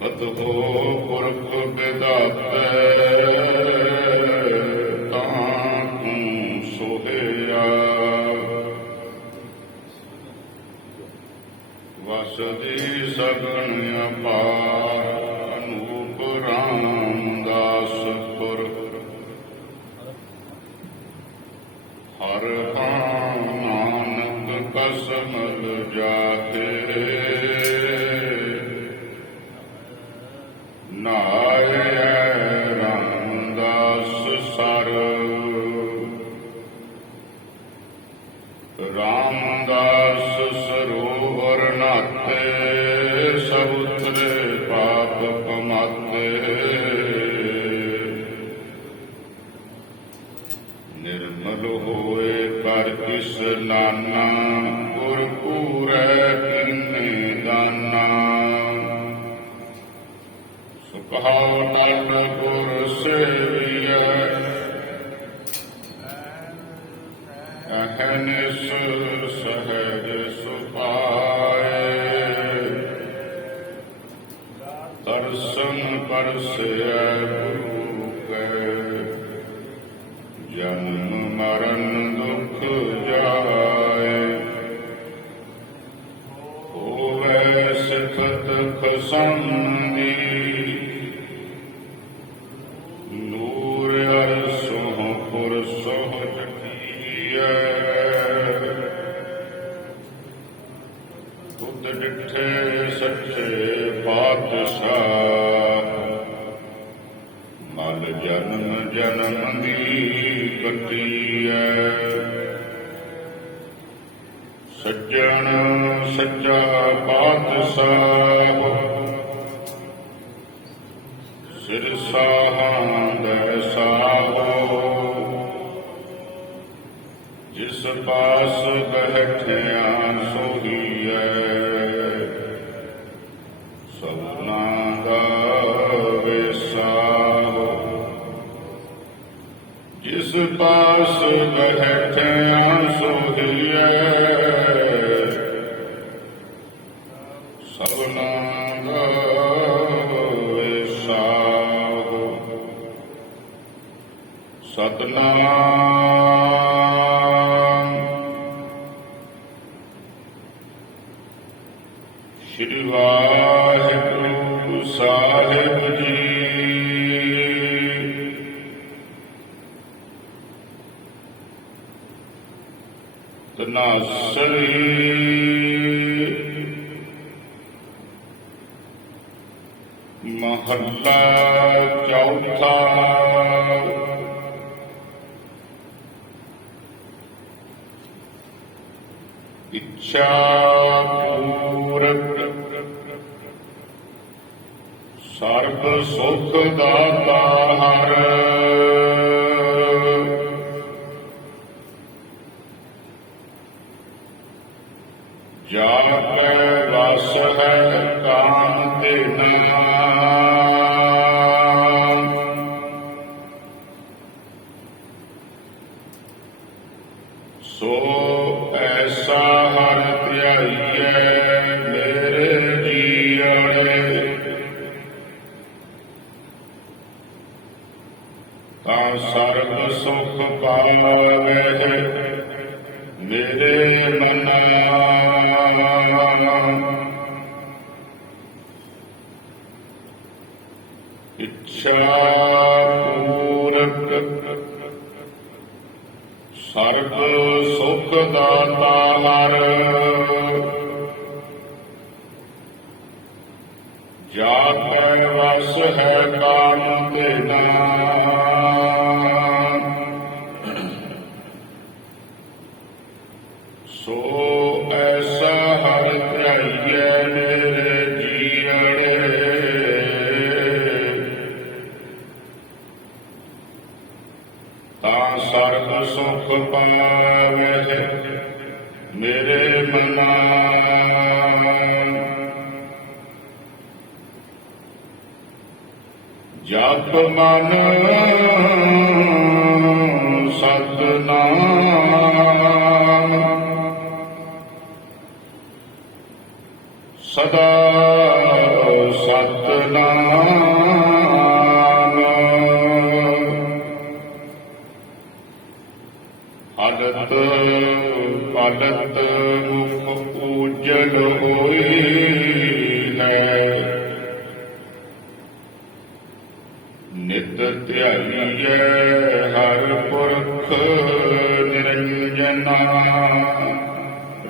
ਬਤੋ ਪੁਰਖ ਵਿਦਾਤੇ ਤਾਂ ਤੂੰ ਸੋਹਿਆ। ਵਸਦੀ ਸਗਣ ਅਪਾਰ ਅਨੂਪ ਰਾਮਦਾਸ ਪੁਰ। ਹਰ ਨਾਨਕ ਕਸਮਲ ਜਾਤੇ ਨਾਇ ਰਾਮਦਾਸ ਸਰ। ਰਾਮਦਾਸ ਸਰੋਵਰ ਨਾਤੇ ਸਭ ਉਤਰੇ ਪਾਪ ਕਮਾਤੇ। ਨਿਰਮਲ ਹੋਏ ਕਰ ਇਸਨਾਨਾ ਗੁਰ ਪੂਰੈ ਕਿੰਨੇ ਦਾਨਾ। ਸੁਖਾਉ ਤਨ ਗੁਰ ਸੇਵੀਐ ਅਹਨਿਸ ਸਹਿਜ ਸੁਪਾਏ। ਦਰਸ਼ਨ ਪਰਸੈ ਗੁਰੂ ਕੈ ਜਨਮ ਮਰਨ ਦੁਖ ਜਾਏ। ਹੋਵੇ ਸਿਫਤ ਖਸੰਦੀ ਨੂਰ ਅਰਸੋਂ ਪੁਰਸੋਂ ਜਠੀਐ। ਤੁਧ ਡਿਠੇ ਸੱਚੇ ਪਾਤਸ਼ਾਹ ਮਲ ਜਨਮ ਜਨਮ ਦੀ ਕੱਟੀਐ। ਸੱਜਣ ਸੱਚਾ ਪਾਤਸ਼ਾਹ ਸਿਰਸਾਹਾਂ ਦੈ ਸਾਹੋ। ਜਿਸ ਪਾਸ ਬੈਠਿਆ ਸੋਹੀਐ ਸਭਨਾ ਦਾ ਵਿਸਾਹੋ। ਜਿਸ ਪਾਸ ਬੈਠਿਆ ਸੋਹੀਐ ਸਭਨਾ ਦਾ ਵਿਸਾਹੋ। ਸਤਿਨਾਮ ਸ੍ਰੀ ਵਾਹਿਗੁਰੂ ਸਾਹਿਬ ਜੀ। ਧਨਾਸਰੀ ਮਹੱਲਾ ਚੌਥਾ। ਇੱਛਾ ਪੂਰਕ ਸਰਬ ਸੁਖ ਦਾਤਾ ਹਰ। ਜਾ ਕੈ ਵਸ ਹੈ ਕਾਮ ਤੇ ਨਾਮ। ਸੋ ਐਸਾ ਹਰ ਧਿਆਈਐ ਮੇਰੇ ਜੀਵਨ। ਤਾਂ ਸਰਬ ਸੁਖ ਪਾਵੈ ਮੇਰੇ ਮਨਾ। ਇੱਛਾ ਪੂਰਕ ਸਰਬ ਸੁਖ ਦਾਤਾ ਹਰ। ਜਾ ਕੈ ਵਸ ਹੈ ਕਾਮ ਤੇ ਨਾਮ। ਸੋ ਐਸਾ ਹਰ ਧਿਆਈਐ ਮੇਰੇ ਜੀਵਨ। ਤਾਂ ਸਰਬ ਸੁਖ ਪਾਵੈ ਮੇਰੇ ਮਨਾ। ਜਪ ਮਨ ਸਤਨਾਮ ਸਦਾ ਸਤਨਾਮ ਹਲਤ ਪਲਤ ਮੁਖ ਉਜਲ ਹੋਈ ਹੈ ਨਿਤ ਧਿਆਈਐ ਹਰ ਪੁਰਖ ਨਿਰੰਜਨਾ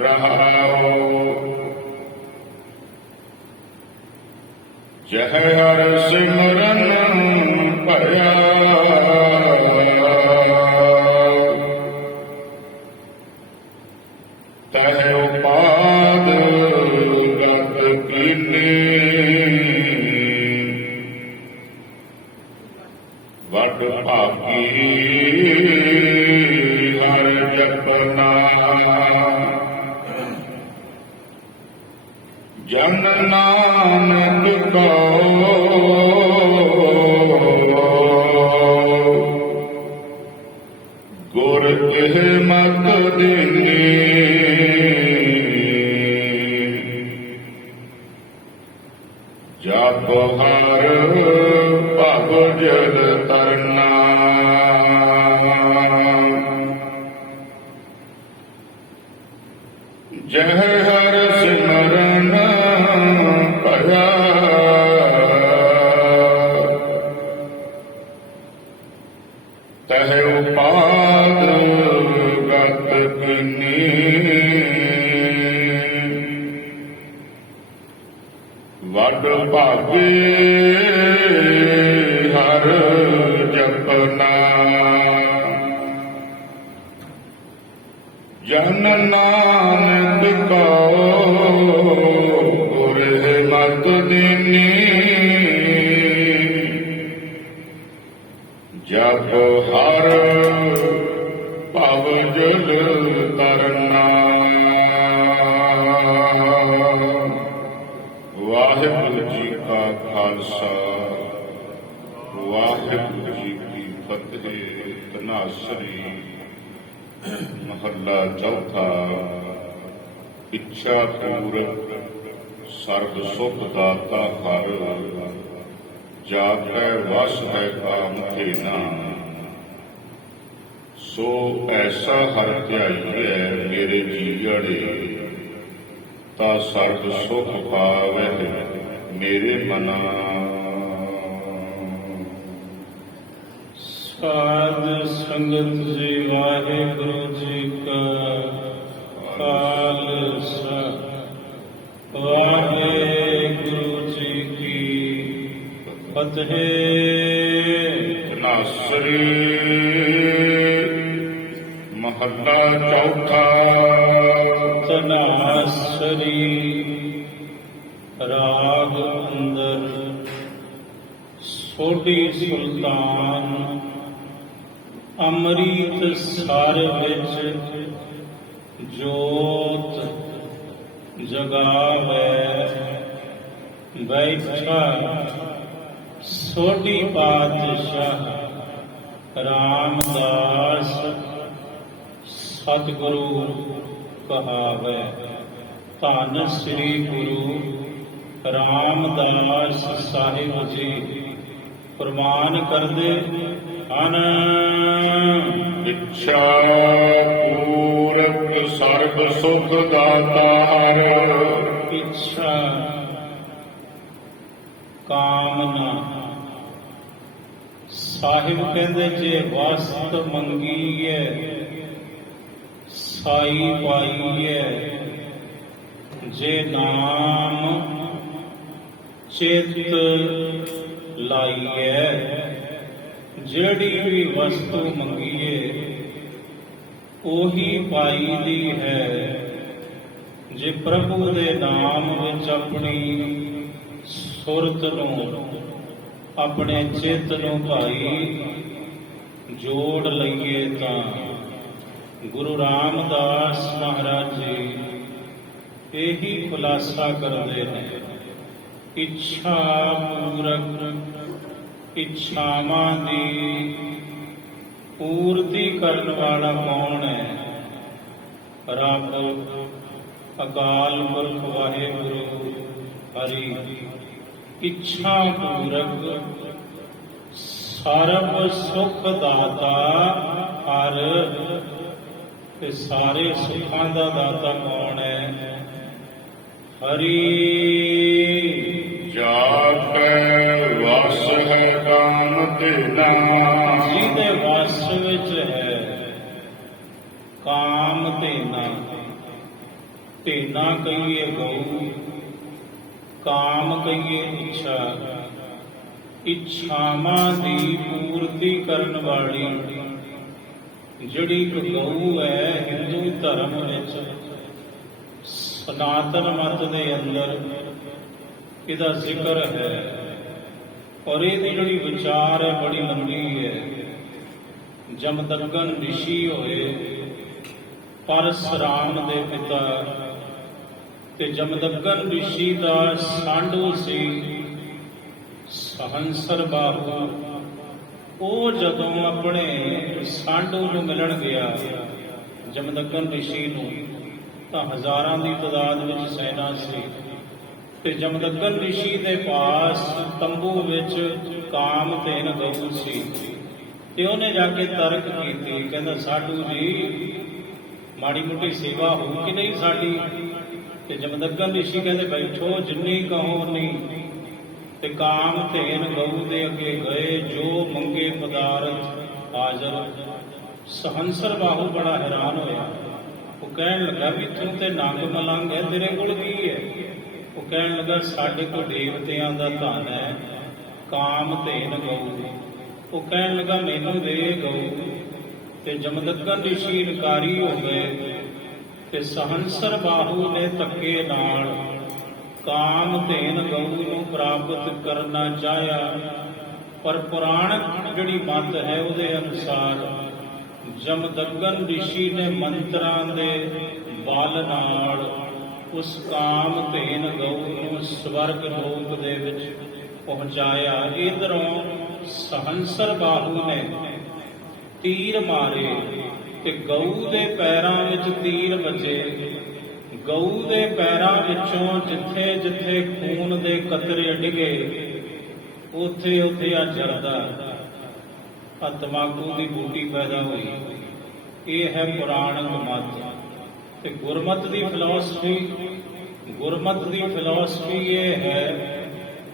ਰਹਾਉ ਜਹ ਹਰ ਸਿਮਰਨ ਭਇਆ ਤਹ ਉਪਾਦ ਗਤ ਕੀਨੀ ਵਡ ਭਾਗੀ ਹਰ ਜਪਨਾ ਜਨ ਨਾਨਕ ਕੋ ਗੁਰ ਇਹ ਮਤ ਦੇਨੀ ਜਪ ਹਰ ਭਵ ਜਲ ਤਰਨਾ ਜਹ ਹਰ ਸਿਮਰਨ ਭਇਆ ਤਹ ਉਪਾਦ ਗਤ ਕੀਨੀ ਵਡ ਭਾਗੇ ਹਰ ਜਪਨਾ ਜਨ ਨਾਨਕ ਕੋ ਗੁਰ ਮਤ ਦੇਨੀ ਜਪ ਹਰ ਭਵ ਜਲ ਤਰਨਾ ਵਾਹਿਗੁਰੂ ਜੀ ਕਾ ਖਾਲਸਾ ਵਾਹਿਗੁਰੂ ਜੀ ਕੀ ਫਤਿਹ। ਧਨਾਸਰੀ ਮਹੱਲਾ ਚੌਥਾ। ਇੱਛਾ ਪੂਰਕ ਸਰਬ ਸੁਖ ਦਾਤਾ ਹਰ ਜਾ ਕੈ ਵਸ ਹੈ ਕਾਮ ਧੇਨਾ ਸੋ ਐਸਾ ਹਰ ਧਿਆਈਐ ਮੇਰੇ ਜੀਅੜੇ ਤਾ ਸਰਬ ਸੁਖ ਪਾਵਹਿ ਮੇਰੇ ਮਨਾ। ਸਾਧ ਸੰਗਤ ਜੀ ਵਾਹਿਗੁਰੂ ਜੀ ਕਾ ਖਾਲਸਾ ਵਾਹਿਗੁਰੂ ਜੀ ਕੀ ਫਤਿਹ। ਧਨਾਸਰੀ ਮਹੱਲਾ ਚੌਥਾ। ਧਨਾਸਰੀ ਰਾਗ ਅੰਦਰ ਸੋਢੀ ਸੁਲਤਾਨ ਅੰਮ੍ਰਿਤ ਸਰ ਵਿੱਚ ਜੋਤ ਜਗਾਵੈ ਬੈਠਾ ਸੋਢੀ ਪਾਤਸ਼ਾਹ ਰਾਮਦਾਸ ਸਤਿਗੁਰੂ ਕਹਾਵੈ। ਧੰਨ ਸ੍ਰੀ ਗੁਰੂ ਰਾਮਦਾਸ ਸਾਹਿਬ ਜੀ ਪ੍ਰਮਾਨ ਕਰਦੇ ਹਨ। ਇੱਛਾ ਪੂਰਕ ਸਰਬ ਸੁਖ ਦਾਤਾ ਹਰ। ਇੱਛਾ ਕਾਮਨਾ ਸਾਹਿਬ ਕਹਿੰਦੇ ਜੇ ਵਸਤ ਮੰਗੀਏ ਸਾਈ ਪਾਈਏ ਜੇ ਨਾਮ ਚਿਤ ਲਾਈਏ ਜਿਹੜੀ ਵੀ ਵਸਤੂ ਮੰਗੀਏ ਉਹੀ ਪਾਈ ਦੀ ਹੈ। ਜੇ ਪ੍ਰਭੂ ਦੇ ਨਾਮ ਵਿੱਚ ਆਪਣੀ ਸੁਰਤ ਨੂੰ ਆਪਣੇ ਚਿੱਤ ਨੂੰ ਭਾਈ ਜੋੜ ਲਈਏ ਤਾਂ ਗੁਰੂ ਰਾਮਦਾਸ ਮਹਾਰਾਜ ਜੀ ਇਹੀ ਖੁਲਾਸਾ ਕਰਦੇ ਨੇ। ਇੱਛਾ ਪੂਰਕ ਇੱਛਾਵਾਂ ਦੀ ਪੂਰਤੀ ਕਰਨ ਵਾਲਾ ਕੌਣ ਹੈ? ਰੱਬ ਅਕਾਲ ਪੁਰਖ ਵਾਹਿਗੁਰੂ ਹਰੀ ਇੱਛਾ ਪੂਰਕ ਸਰਬ ਸੁਖ ਦਾਤਾ ਹਰ। ਤੇ ਸਾਰੇ ਸੁੱਖਾਂ ਦਾ ਦਾਤਾ ਕੌਣ ਹੈ? ਹਰੀ। ਜਾ ਕੈ ਵਸ ਹੈ ਕਾਮ ਤੇਨਾ, ਜਿਹਦੇ ਵਸ ਵਿੱਚ ਹੈ ਕਾਮ ਧੇਨਾ। ਧੇਨਾ ਕਹੀਏ ਗਊ, ਕਾਮ ਕਹੀਏ ਇੱਛਾ। ਇੱਛਾਵਾਂ ਦੀ ਪੂਰਤੀ ਕਰਨ ਵਾਲੀ ਜਿਹੜੀ ਇੱਕ ਗਊ ਹੈ, ਹਿੰਦੂ ਧਰਮ ਵਿੱਚ ਸਨਾਤਨ ਮਤ ਦੇ ਅੰਦਰ ਇਹਦਾ ਜ਼ਿਕਰ ਹੈ। ਔਰ ਇਹਦੀ ਜਿਹੜੀ ਵਿਚਾਰ ਹੈ ਬੜੀ ਲੰਬੀ ਹੈ। ਜਮਦੱਗਨ ਰਿਸ਼ੀ ਹੋਏ, ਪਰਸਰਾਮ ਦੇ ਪਿਤਾ, ਤੇ ਜਮਦੱਗਨ ਰਿਸ਼ੀ ਦਾ ਸਾਂਢੂ ਸੀ ਸਹੰਸਰ ਬਾਹੂ। ਉਹ ਜਦੋਂ ਆਪਣੇ ਸਾਂਢੂ ਨੂੰ ਮਿਲਣ ਗਿਆ ਜਮਦੱਗਨ ਰਿਸ਼ੀ ਨੂੰ, ਤਾਂ ਹਜ਼ਾਰਾਂ ਦੀ ਤਾਦਾਦ ਵਿੱਚ ਸੈਨਾ ਸੀ। ਤੇ ਜਮਦੱਗਨ ਰਿਸ਼ੀ ਦੇ ਪਾਸ ਤੰਬੂ ਵਿੱਚ ਕਾਮਧੇਨ ਗਊ ਸੀ। ਤੇ ਉਹਨੇ ਜਾ ਕੇ ਤਰਕ ਕੀਤੀ, ਕਹਿੰਦਾ ਸਾਧੂ ਜੀ ਮਾੜੀ ਮੋਟੀ ਸੇਵਾ ਹੋ ਕਿ ਨਹੀਂ ਸਾਡੀ? ਤੇ ਜਮਦੱਗਨ ਰਿਸ਼ੀ ਕਹਿੰਦੇ ਬੈਠੋ, ਜਿੰਨੀ ਕਹੋ ਉਨੀ। ਤੇ ਕਾਮਧੇਨ ਗਊ ਦੇ ਅੱਗੇ ਗਏ, ਜੋ ਮੰਗੇ ਪਦਾਰਥ ਹਾਜ਼ਰ। ਸਹੰਸਰ ਬਾਹੂ ਬੜਾ ਹੈਰਾਨ ਹੋਇਆ। ਉਹ ਕਹਿਣ ਲੱਗਾ ਵੀ ਤੂੰ ਤੇ ਨੰਗ ਮਲੰਗ ਹੈ, ਤੇਰੇ ਕੋਲ ਕੀ ਹੈ? ਉਹ ਕਹਿਣ ਲੱਗਾ ਸਾਡੇ ਕੋਲ ਦੇਵਤਿਆਂ ਦਾ ਧਨ ਹੈ, ਕਾਮਧੇਨ ਗਊ। ਉਹ ਕਹਿਣ ਲੱਗਾ ਮੈਨੂੰ ਦੇ ਗਊ। ਤੇ ਜਮਦੱਗਨ ਰਿਸ਼ੀ ਇਨਕਾਰੀ ਹੋ ਗਏ। ਤੇ ਸਹੰਸਰ ਬਾਹੂ ਨੇ ਧੱਕੇ ਨਾਲ ਕਾਮਧੇਨ ਗਊ ਨੂੰ ਪ੍ਰਾਪਤ ਕਰਨਾ ਚਾਹਿਆ। ਪਰ ਪੁਰਾਣਕ ਜਿਹੜੀ ਮੱਤ ਹੈ ਉਹਦੇ ਅਨੁਸਾਰ ਜਮਦੱਗਨ ਰਿਸ਼ੀ ਨੇ ਮੰਤਰਾਂ ਦੇ ਬਲ ਨਾਲ ਉਸ ਕਾਮਧੇਨ ਗਊ ਨੂੰ ਸਵਰਗ ਲੋਕ ਦੇ ਵਿੱਚ ਪਹੁੰਚਾਇਆ। ਇਧਰੋਂ ਸਹੰਸਰ ਬਾਹੂ ਨੇ ਤੀਰ ਮਾਰੇ ਤੇ ਗਊ ਦੇ ਪੈਰਾਂ ਵਿੱਚ ਤੀਰ ਵੱਜੇ। ਗਊ ਦੇ ਪੈਰਾਂ ਵਿੱਚੋਂ ਜਿੱਥੇ ਜਿੱਥੇ ਖੂਨ ਦੇ ਕਤਰੇ ਡਿੱਗੇ, ਉੱਥੇ ਉੱਥੇ ਆ ਜਰਦਾ ਆ ਤਮਾਕੂ ਦੀ ਬੂਟੀ ਪੈਦਾ ਹੋਈ। ਇਹ ਹੈ ਪੁਰਾਣਕ ਮੱਤ। ਤੇ ਗੁਰਮਤ ਦੀ ਫਿਲਾਸਫੀ ਇਹ ਹੈ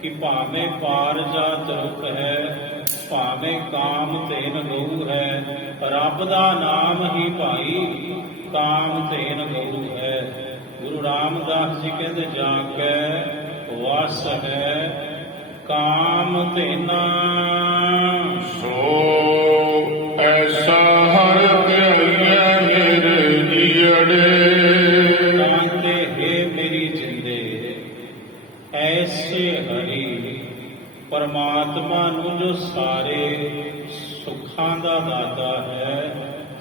ਕਿ ਭਾਵੇਂ ਪਾਰਜਾਤ ਰੁੱਖ ਹੈ, ਭਾਵੇਂ ਕਾਮਧੇਨ ਗਊ ਹੈ, ਰੱਬ ਦਾ ਨਾਮ ਹੀ ਭਾਈ ਕਾਮਧੇਨ ਗਊ ਹੈ। ਗੁਰੂ ਰਾਮਦਾਸ ਜੀ ਕਹਿੰਦੇ ਜਾ ਕੇ ਵਸ ਹੈ ਕਾਮਧੇਨਾ। ਸੋ ਐਸਾ ਹਰ ਧਿਆਈਐ ਮੇਰੇ ਜੀਅੜੇ, ਕਹਿੰਦੇ ਹੈ ਮੇਰੀ ਜਿੰਦੇ ਐਸੇ ਹਰੀ ਪਰਮਾਤਮਾ ਨੂੰ ਜੋ ਸਾਰੇ ਸੁੱਖਾਂ ਦਾ ਦਾਤਾ ਹੈ,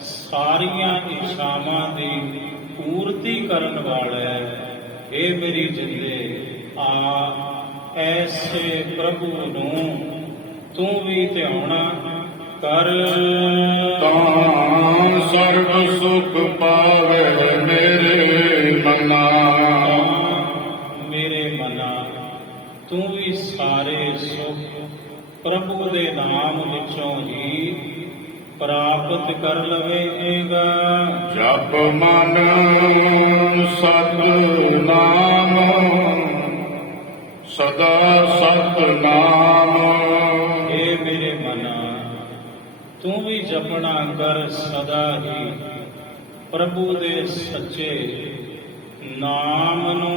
ਸਾਰੀਆਂ ਇੱਛਾਵਾਂ ਦੀ ਪੂਰਤੀ ਕਰਨ ਵਾਲਾ ਹੈ। ਇਹ ਮੇਰੀ ਜਿੰਦੇ ਆ ਐਸੇ ਪ੍ਰਭੂ ਨੂੰ ਤੂੰ ਵੀ ਧਿਆਉਣਾ ਕਰ। ਤਾਂ ਸਰਬ ਸੁਖ ਪਾਵੇ ਮੇਰੇ ਮਨਾ, ਮੇਰੇ ਮਨਾ ਤੂੰ ਵੀ ਸਾਰੇ ਸੁਖ ਪ੍ਰਭੂ ਦੇ ਨਾਮ ਵਿੱਚੋਂ ਹੀ ਪ੍ਰਾਪਤ ਕਰ ਲਵੇਗਾ। ਜਪ ਮਨ ਸਤ ਨਾਮ, ਸਦਾ ਸਤ ਨਾਮ। ਇਹ ਮੇਰੇ ਮਨਾ ਤੂੰ ਵੀ ਜਪਣਾ ਕਰ ਸਦਾ ਹੀ ਪ੍ਰਭੂ ਦੇ ਸੱਚੇ ਨਾਮ ਨੂੰ।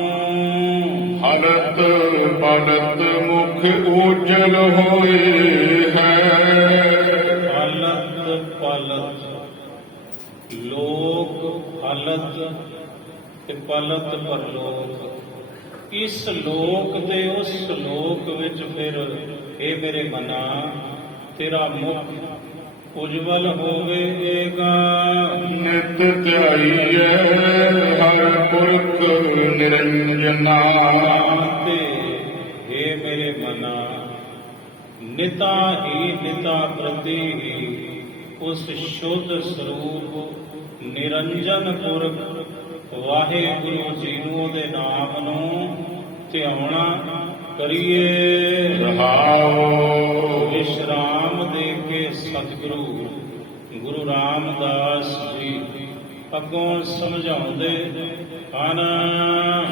ਹਰਤ ਪੜਤ ਮੁਖ ਉਜਲ ਹੋਏ ਹੈ, ਹਲਤ ਪਲਤ ਲੋਕ ਹਲਤ ਤੇ ਪਲਤ ਪਰਲੋਕ। ਇਸ ਲੋਕ ਤੇ ਉਸ ਲੋਕ ਵਿੱਚ ਫਿਰ ਇਹ ਮੇਰੇ ਮਨਾ ਤੇਰਾ ਮੁਖ ਉਜਵਲ ਹੋਵੇਗਾ। ਨਿਤ ਧਿਆਈਐ ਹਰ ਪੁਰਖ ਨਿਰੰਜਨਾ, ਤੇ ਇਹ ਮੇਰੇ ਮਨਾ ਨਿਤਾ ਹੀ ਨਿਤਾ ਪ੍ਰਤੀ ਹੀ ਉਸ ਸ਼ੁੱਧ ਸਰੂਪ ਨਿਰੰਜਨ ਪੁਰਖ ਵਾਹਿਗੁਰੂ ਜੀ ਨੂੰ ਉਹਦੇ ਨਾਮ ਨੂੰ ਧਿਆਉਣਾ ਕਰੀਏ। ਰਹਾਉ ਵਿਸ਼ਰਾਮ ਦੇ ਕੇ ਸਤਿਗੁਰੂ ਗੁਰੂ ਰਾਮਦਾਸ ਜੀ ਅੱਗੋਂ ਸਮਝਾਉਂਦੇ ਹਨ।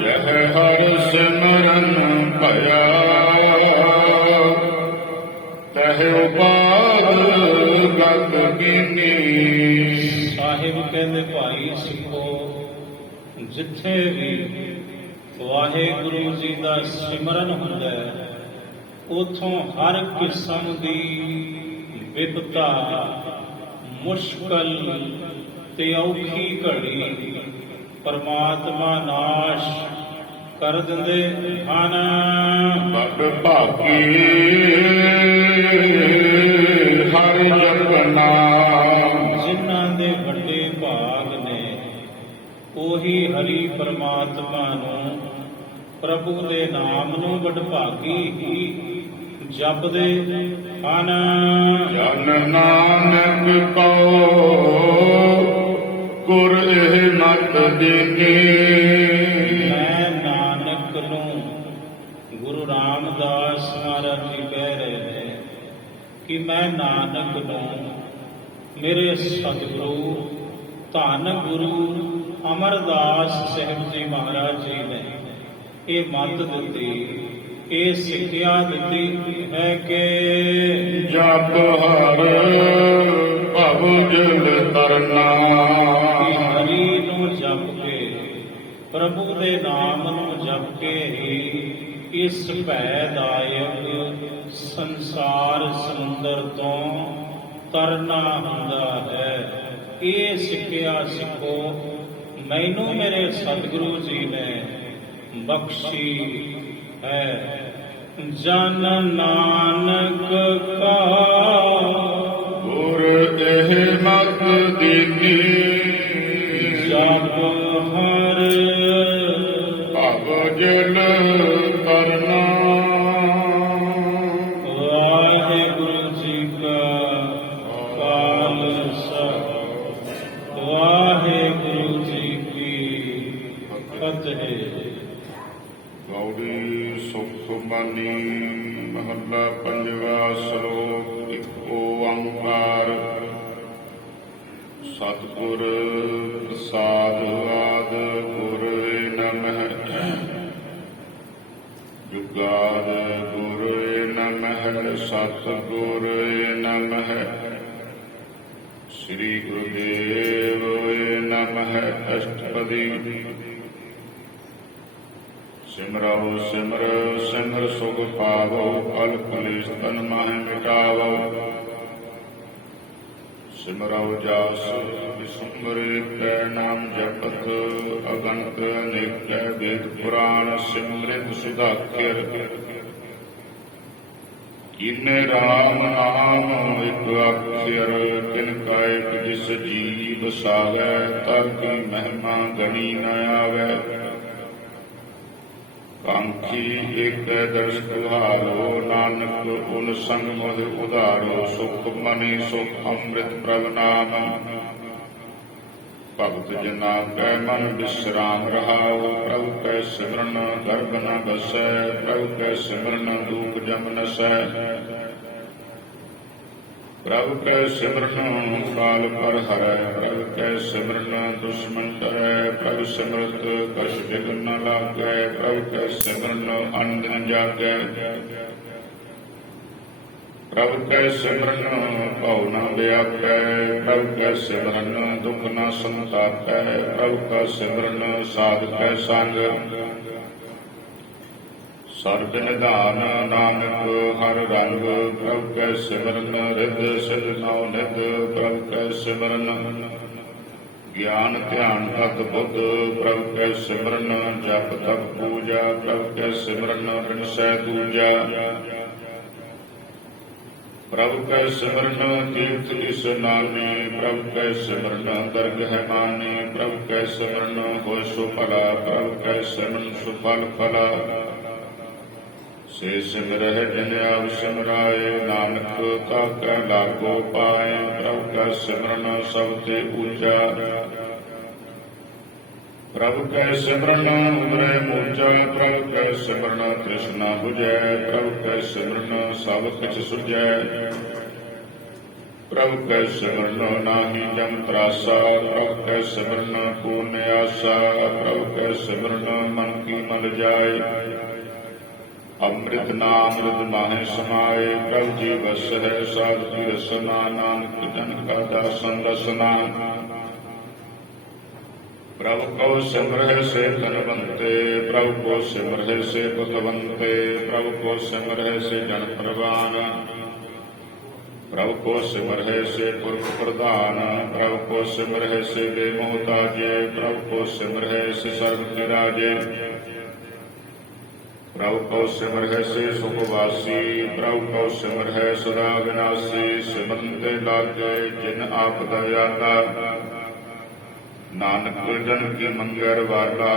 ਜਹ ਹਰਿ ਸਿਮਰਨ ਭਇਆ ਤਹ ਉਪਾਦ ਗਤ ਕੀਨੀ। ਸਾਹਿਬ ਕਹਿੰਦੇ ਭਾਈ ਸਿੱਖੋ, ਜਿੱਥੇ ਵੀ ਵਾਹਿਗੁਰੂ ਜੀ ਦਾ ਸਿਮਰਨ ਹੁੰਦਾ ਹੈ, ਉਥੋਂ ਹਰ ਕਿਸਮ ਦੀ ਵਿਪਤਾ, ਮੁਸ਼ਕਲ ਤੇ ਔਖੀ ਘੜੀ ਪਰਮਾਤਮਾ ਨਾਸ਼ ਕਰ ਦਿੰਦੇ ਹਨ। ਬੜ ਭਾਗੀ ਹਰ ਜਪਨਾ। ਜਿਨ੍ਹਾਂ ਦੇ ਵੱਡੇ ਭਾਗ ਨੇ ਉਹੀ ਹਰੀ ਪਰਮਾਤਮਾ ਨੂੰ, ਪ੍ਰਭੂ ਦੇ ਨਾਮ ਨੂੰ ਵਡਭਾਗੀ ਹੀ ਜਪਦੇ ਹਨ। ਜਨ ਨਾਨਕ ਕਉ ਗੁਰ ਇਹ ਮਤ ਦੀਨੀ। ਮੈਂ ਨਾਨਕ ਨੂੰ, ਗੁਰੂ ਰਾਮਦਾਸ ਮਹਾਰਾਜ ਜੀ ਕਹਿ ਰਹੇ ਨੇ ਕਿ ਮੈਂ ਨਾਨਕ ਨੂੰ, ਮੇਰੇ ਸਤਿਗੁਰੂ ਧੰਨ ਗੁਰੂ ਅਮਰਦਾਸ ਸਾਹਿਬ ਜੀ ਮਹਾਰਾਜ ਜੀ ਨੇ ਇਹ ਮੱਤ ਦਿੱਤੀ, ਇਹ ਸਿੱਖਿਆ ਦਿੱਤੀ ਹੈ ਕਿ ਜਪ ਹਰ ਭਵ ਜਲ ਤਰਨਾ। ਕਿ ਹਰੀ ਨੂੰ ਜਪ ਕੇ, ਪ੍ਰਭੂ ਦੇ ਨਾਮ ਨੂੰ ਜਪ ਕੇ ਹੀ ਇਸ ਭੈਦਾਇਕ ਸੰਸਾਰ ਸਮੁੰਦਰ ਤੋਂ ਤਰਨਾ ਹੁੰਦਾ ਹੈ। ਇਹ ਸਿੱਖਿਆ ਸਿੱਖੋ ਮੈਨੂੰ ਮੇਰੇ ਸਤਿਗੁਰੂ ਜੀ ਨੇ ਬਖਸ਼ੀ ਹੈ। ਜਨ ਨਾਨਕ ਕਾ ਗੁਰ ਇਹ ਮਤ ਦੀਨੀ। ਜਪ ਹਰ ਭਵ ਜਲ ਤਰਨਾ। ਵਾਹਿਗੁਰੂ ਜੀ ਕਾ ਖਾਲਸਾ, ਵਾਹਿਗੁਰੂ ਜੀ ਕੀ ਫਤਿਹ। ਗੌੜੀ ਸੁਖ ਬਾਣੀ ਮਹੱਲਾ ਪੰਜਵਾ। ਸ਼ਲੋਕ ਇੱਕ ਓੰਕਾਰ। ਸਤਿਗੁਰ ਪ੍ਰਸਾਦ ਆਦ ਗੁਰ ਨਮਹਿ। ਜੁਗਾਦ ਗੁਰ ਨਮਹਿ। ਸਤਿਗੁਰ ਨਮਹਿ। ਸ੍ਰੀ ਗੁਰੁਦੇਵ ਨਮਹਿ। ਅਸ਼ਟਪਦੀ। ਸਿਮਰਹੁ ਸਿਮਰ ਸਿਮਰ ਸੁਖ ਪਾਵੋ। ਕਲ ਕਲੇਸ਼ ਤਨ ਮਾਹਿ ਮਿਟਾਵੋ। ਸਿਮਰਹੁ ਜਾਸ ਵਿਸੁੰਬਰੇ ਤੈ ਨਾਮ ਜਪਤ। ਅਗਣਤ ਅਨੇਕੈ ਵੇਦ ਪੁਰਾਣ ਸਿਮਰਿਤ ਸੁਧਾਖਰ। ਕੀਨੇ ਰਾਮ ਨਾਮ ਇਕ ਅਖਰ। ਤਿਨ ਕਾ ਇਕ ਜਿਸ ਜੀ ਵਸਾਵੈ। ਤਰ ਕੀ ਮਹਿਮਾ ਗਣੀ ਨ ਆਵੈ। ਕਾਂਖੀ ਏਕ ਦਰਸ ਤੁਹਾਰੋ। ਨਾਨਕ ਉਨ ਸੰਗ ਮੋਹਿ ਉਧਾਰੋ। ਸੁਖ ਮਨੀ ਸੁਖ ਅੰਮ੍ਰਿਤ ਪ੍ਰਭ ਨਾਮ। ਭਗਤ ਜਨਾ ਕੈ ਮਨ ਵਿਸਰਾਮ ਰਹਾਉ। ਪ੍ਰਭੂ ਕੈ ਸਿਮਰਨ ਗਰਭ ਨ ਬਸੈ। ਪ੍ਰਭੂ ਕੈ ਸਿਮਰਨ ਦੂਖ ਜਮ ਨਸੈ। ਪ੍ਰਭੂ ਕੈ ਸਿਮਰਨ ਕਾਲ ਪਰ ਹਰੈ। ਪ੍ਰਭੂ ਕੈ ਸਿਮਰਨ ਦੁਸ਼ਮਨ ਟਰੈ। ਪ੍ਰਭੂ ਸਿਮਰਤ ਕਛ ਵਿਘਨ ਨ ਲਾਗੈ। ਪ੍ਰਭੂ ਕੈ ਸਿਮਰਨ ਅਨੰਦ ਨ ਜਾਗੈ। ਪ੍ਰਭੂ ਕੈ ਸਿਮਰਨ ਭਉ ਨ ਵਿਆਪੈ। ਪ੍ਰਭੂ ਕੈ ਸਿਮਰਨ ਦੁਖ ਨ ਸੰਤਾਪੈ। ਪ੍ਰਭੂ ਕੈ ਸਿਮਰਨ ਸਾਧ ਕੈ ਸੰਗ। ਸਰਬ ਨਿਧਾਨ ਨਾਨਕ ਹਰ ਰੰਗ। ਪ੍ਰਭੂ ਕੈ ਸਿਮਰਨ ਰਿਧ ਸਿਧ ਨਉ ਨਿਧ। ਪ੍ਰਭੂ ਕੈ ਸਿਮਰਨ ਗਿਆਨ ਧਿਆਨ ਤਤ ਬੁੱਧ। ਪ੍ਰਭੂ ਕੈ ਸਿਮਰਨ ਜਪ ਤਪ ਪੂਜਾ। ਪ੍ਰਭੂ ਕੈ ਸਿਮਰਨ ਬਿਨਸੈ ਦੂਜਾ। ਪ੍ਰਭੂ ਕੈ ਸਿਮਰਨ ਤੀਰਥ ਇਸਨਾਨੇ। ਪ੍ਰਭੂ ਕੈ ਸਿਮਰਨ ਦਰਗਹਿ ਮਾਨੇ। ਪ੍ਰਭੂ ਕੈ ਸਿਮਰਨ ਹੋਇ ਸੋ ਭਲਾ। ਪ੍ਰਭੂ ਕੈ ਸਿਮਰਨ ਸੁਫਲ ਫਲਾ। ਸੇ ਸਿਮਰਹਿ ਜਿਨ ਆਪ ਸਿਮਰਾਏ, ਨਾਨਕ ਤਾ ਕੈ ਲਾਗੋ ਪਾਏ। ਪ੍ਰਭ ਕੈ ਸਿਮਰਨ ਸਭ ਤੇ ਊਚਾ, ਪ੍ਰਭ ਕੈ ਸਿਮਰਨ ਉਬਰੈ ਮੋਚਾ। ਪ੍ਰਭ ਕੈ ਸਿਮਰਨ ਤ੍ਰਿਸ਼ਨਾ ਬੁਝੈ, ਪ੍ਰਭ ਕੈ ਸਿਮਰਨ ਸਭ ਕਿਛ ਸੁਝੈ। ਪ੍ਰਭ ਕੈ ਸਿਮਰਨ ਨਾਹੀ ਜਮ ਤਰਾਸਾ, ਪ੍ਰਭ ਕੈ ਸਿਮਰਨ ਪੂਰਨ ਆਸਾ। ਪ੍ਰਭ ਕੈ ਸਿਮਰਨ ਮਨ ਕੀ ਮਨ ਜਾਏ, ਅੰਮ੍ਰਿਤ ਨਾਮ ਰਿਦ ਮਾਹਿ ਸਮਾਏ। ਪ੍ਰਭ ਜੀ ਵਸਹਿ ਸਾਧ ਕੀ ਰਸਨਾ, ਨਾਨਕ ਜਨ ਕਾ ਦਾਸਨ ਰਸਨਾ। ਪ੍ਰਭ ਕੋ ਸਿਮਰਹਿ ਸੇ ਧਨਵੰਤੇ, ਪ੍ਰਭ ਕੋ ਸਿਮਰਹਿ ਸੇ ਪਤਵੰਤੇ। ਪ੍ਰਭ ਕੋ ਸਿਮਰਹਿ ਸੇ ਜਨ ਪ੍ਰਵਾਨ, ਪ੍ਰਭ ਕੋ ਸਿਮਰਹਿ ਸੇ ਪੁਰਖ ਪ੍ਰਧਾਨ। ਪ੍ਰਭ ਕੋ ਸਿਮਰਹਿ ਸੇ ਬੇਮੋਹਤਾਜੇ, ਪ੍ਰਭ ਕੋ ਸਿਮਰਹਿ ਸੇ ਸਰਬ ਕੇ ਰਾਜੇ। ਪ੍ਰਭ ਕੋ ਸਿਮਰਹਿ ਸੇ ਸੁਖ ਵਾਸੀ, ਪ੍ਰਭ ਕੋ ਸਿਮਰਹਿ ਸਦਾ ਵਿਨਾਸੀ। ਸਿਮਰਨ ਤੇ ਲਾਗੇ ਜਿਨ ਆਪ ਦਇਆਲਾ, ਨਾਨਕ ਜਨ ਕੀ ਮੰਗਰ ਵਾਲਾ।